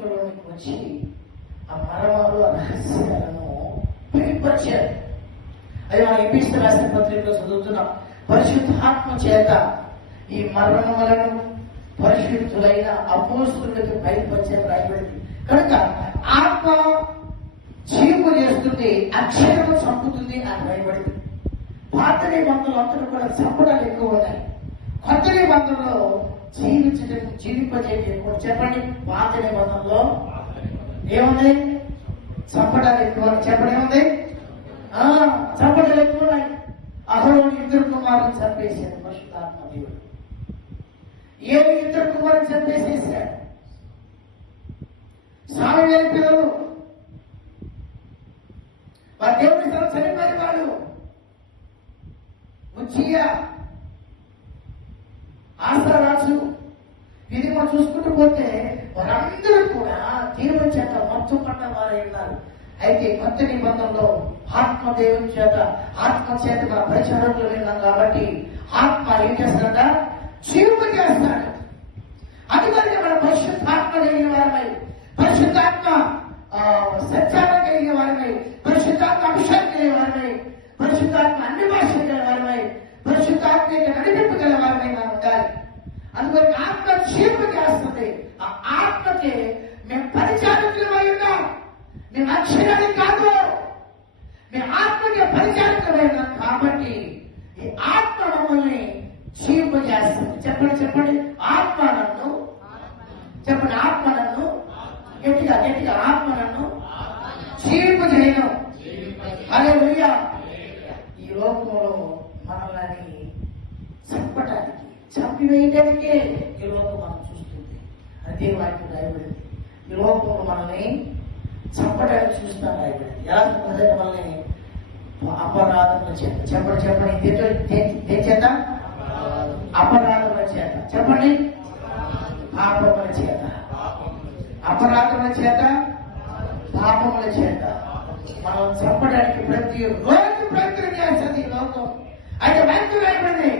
మనసులోనికి వచ్చి ఆ మర్మాలు, ఆ రహస్యాలను బయటపరిచారు. అది మన ఎపిస్తల రాసిన పత్రికలో చదువుతున్నాం. పరిశుద్ధాత్మ చేత ఈ మర్మములను పరిశుద్ధులైన అపోస్తులకు బయటపరిచారు రాయబడింది. కనుక ఆత్మ జీవము చేస్తుంది, అక్షరము చంపుతుంది అని రాయబడింది. పాత నిబంధనలు అంతా కూడా చంపడాలు ఎక్కువ ఉన్నాయి. కొత్త నిబంధనలో జీవింపజేయడం ఎక్కువ. చెప్పండి, పాత నిబంధనలో ఏముంది? చంపడాలు ఎక్కువ. చెప్పండి, ఏముంది? చంపడాలు ఎక్కువ ఉన్నాయి. అహరోను 2 కుమారులను చంపేశాడు పరిశుద్ధాత్మ దేవుడు. ఏమి 2 కుమారులను చంపేసేసాడు. సామెవేలు పిల్లలు వారి దేవుడి తన చనిపోయిన వాడు ఉజ్జియా, ఆసారాజు, ఇది మనం చూసుకుంటూ పోతే వారందరూ కూడా దేవుని చేత మత్తు పడ్డ వారై ఉన్నారు. అయితే కొత్త నిబంధనలో ఆత్మదేవుని చేత, ఆత్మ చేత మన పరిచయంలో విన్నాం కాబట్టి ఆత్మ ఏం చేస్తాడ? జీవింప చేస్తాడు. అందుకని మన పరిశుద్ధాత్మ కలిగిన వారమై, పరిశుద్ధాత్మ సత్యాన్ని కలిగిన వారమై, పరిశుద్ధాత్మ అభిషేకం కలిగిన వారమై, పరిశుద్ధాత్మ అన్ని భాషలు గల వారమై, పరిశుద్ధాత్మ నడిపింపు గల వారమై మనం ఉండాలి. అందుకని ఆత్మ జీవింప చేస్తుంది. ఆ ఆత్మకి మేము పరిచారకులమై ఉన్నాం. మేము అక్షరానికి కాదు, మేము ఆత్మకి పరిచారకులమై ఉన్నాం. కాబట్టి ఈ ఆత్మ మమ్మల్ని జీవింపజేస్తుంది. చెప్పండి, ఆత్మ నన్ను, చెప్పండి, ఆత్మ నన్ను, గట్టిగా ఆత్మ నన్ను జీవింపజేయను. హల్లెలూయా. ఈ లోకంలో మనల్ని చంపటానికి, చంపివేయడానికే ఈ లోకం మనం చూస్తుంది. అదే వాక్యం రాయబడింది. ఈ లోకంలో మనల్ని చంపడానికి చూస్తాం రాయబడింది. ఎలా చంపదంటే మనల్ని అపరాధముల చేత. చెప్పండి, దేని చేత? అపరాధముల చేత. చెప్పండి, పాపముల చేత. అపరాధముల చేత, పాపముల చేత మనం చంపడానికి ప్రతి రోజు ప్రయత్నం చేస్తుంది ఈ లోకం. అయితే వాక్యం రాయబడింది,